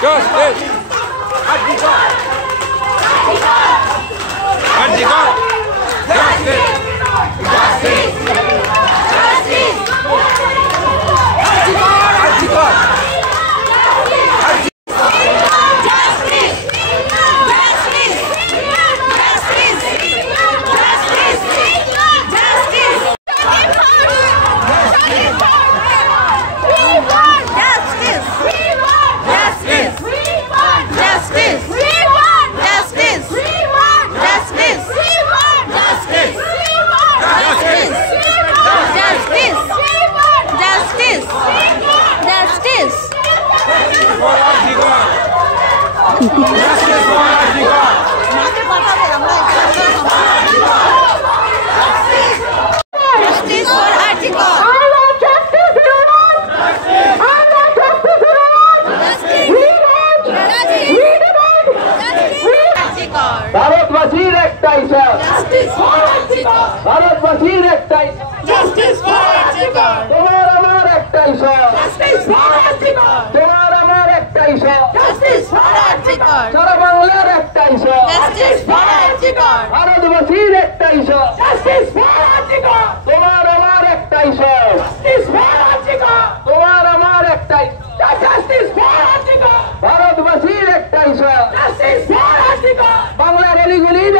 Justice! ভারতবাসীর একটাই চাই, ভারতবাসীর একটাই তোমার আমার একটাই তোমার আমার একটাই সারা বাংলার একটাই ভারতবাসীর একটাই তোমার আমার একটাই তোমার আমার একটাই ভারতবাসীর একটাই বাংলার অলিগলির